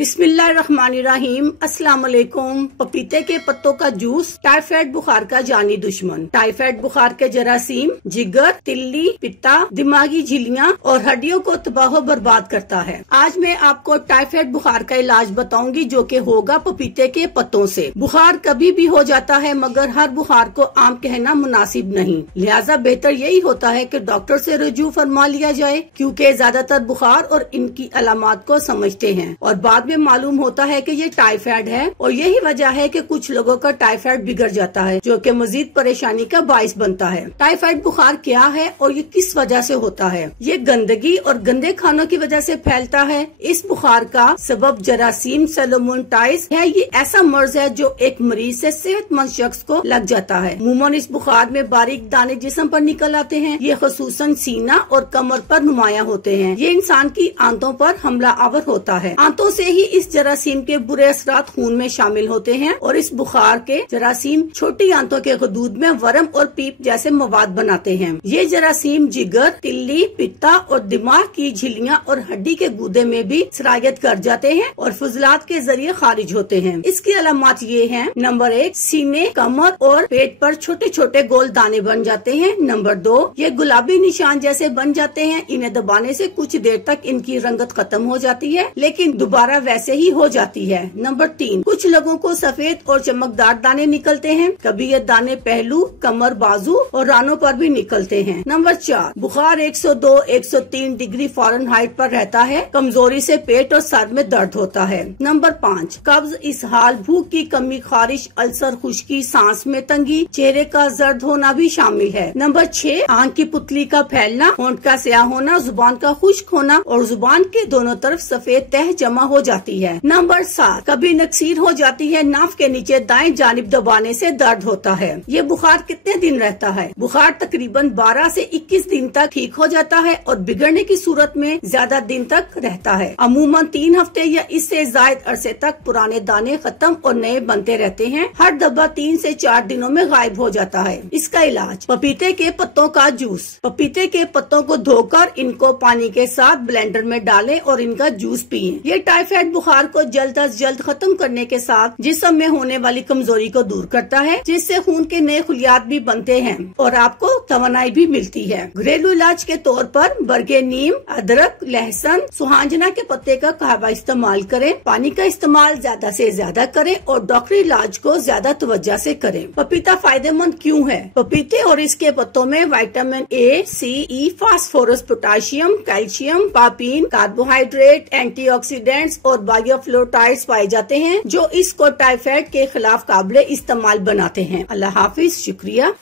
बिस्मिल्लाहिर्रहमानिर्रहीम। अस्सलाम वालेकुम। पपीते के पत्तों का जूस टाइफाइड बुखार का जानी दुश्मन। टाइफाइड बुखार के जरासीम जिगर, तिल्ली, पित्ता, दिमागी झिल्लियाँ और हड्डियों को तबाह बर्बाद करता है। आज मैं आपको टाइफाइड बुखार का इलाज बताऊंगी जो कि होगा पपीते के पत्तों से। बुखार कभी भी हो जाता है मगर हर बुखार को आम कहना मुनासिब नहीं, लिहाजा बेहतर यही होता है कि डॉक्टर से रुजू फरमा लिया जाए, क्योंकि ज्यादातर बुखार और इनकी अलामात को समझते हैं और बाद में मालूम होता है कि ये टाइफाइड है और यही वजह है कि कुछ लोगों का टाइफाइड बिगड़ जाता है जो कि मजीद परेशानी का बाइस बनता है। टाइफाइड बुखार क्या है और ये किस वजह से होता है? ये गंदगी और गंदे खानों की वजह से फैलता है। इस बुखार का सबब जरासीम सैल्मोनेलाइटिस है। ये ऐसा मर्ज है जो एक मरीज से सेहतमंद शख्स को लग जाता है। अमूमन इस बुखार में बारीक दाने जिस्म पर निकल आते हैं। ये खुसूसन सीना और कमर पर नुमाया होते हैं। ये इंसान की आंतों पर हमला आवर होता है। आंतों से ही इस जरासीम के बुरे असरात खून में शामिल होते हैं और इस बुखार के जरासीम छोटी आंतों के गदूद में वर्म और पीप जैसे मवाद बनाते हैं। ये जरासीम जिगर, तिल्ली, पित्ता और दिमाग की झिल्लियाँ और हड्डी के गूदे में भी सरायत कर जाते हैं और फुजलात के जरिए खारिज होते हैं। इसकी अलामत ये हैं: नंबर 1, सीने, कमर और पेट पर छोटे छोटे गोल दाने बन जाते हैं। नंबर 2, ये गुलाबी निशान जैसे बन जाते हैं। इन्हें दबाने से कुछ देर तक इनकी रंगत खत्म हो जाती है लेकिन दोबारा वैसे ही हो जाती है। नंबर 3, कुछ लोगों को सफेद और चमकदार दाने निकलते हैं। कभी ये दाने पहलू, कमर, बाजू और रानों पर भी निकलते हैं। नंबर 4, बुखार 102-103 डिग्री फ़ारेनहाइट पर रहता है। कमजोरी से पेट और सर में दर्द होता है। नंबर 5, कब्ज, इसहाल, भूख की कमी, खारिश, अल्सर, खुश्की, सांस में तंगी, चेहरे का जर्द होना भी शामिल है। नंबर 6, आंख की पुतली का फैलना, होंठ का स्याह होना, जुबान का खुश्क होना और जुबान के दोनों तरफ सफेद तह जमा हो जाती है। नंबर 7, कभी नक्सीर हो जाती है। नाफ के नीचे दाएं जानिब दबाने से दर्द होता है। ये बुखार कितने दिन रहता है? बुखार तकरीबन 12 से 21 दिन तक ठीक हो जाता है और बिगड़ने की सूरत में ज्यादा दिन तक रहता है। अमूमन 3 हफ्ते या इससे जायद अरसे तक पुराने दाने खत्म और नए बनते रहते हैं। हर दफा 3 से 4 दिनों में गायब हो जाता है। इसका इलाज: पपीते के पत्तों का जूस। पपीते के पत्तों को धोकर इनको पानी के साथ ब्लेंडर में डालें और इनका जूस पिएं। ये टाइफाइड बुखार को जल्द अज जल्द खत्म करने के साथ जिस्म में होने वाली कमजोरी को दूर करता है, जिससे खून के नए खुलियात भी बनते हैं और आपको तवानाई भी मिलती है। घरेलू इलाज के तौर पर बरगे नीम, अदरक, लहसुन, सुहांजना के पत्ते का कहवा इस्तेमाल करें। पानी का इस्तेमाल ज्यादा से ज्यादा करें और डॉक्टरी इलाज को ज्यादा तवज्जो से करें। पपीता फायदेमंद क्यों है? पपीते और इसके पत्तों में vitamin A, C, E, phosphorus, potassium, calcium, papain, carbohydrate, antioxidants और बायोफ्लोटाइड्स पाए जाते हैं जो इसको टाइफाइड के खिलाफ काबिल इस्तेमाल बनाते हैं। अल्लाह हाफिज, शुक्रिया।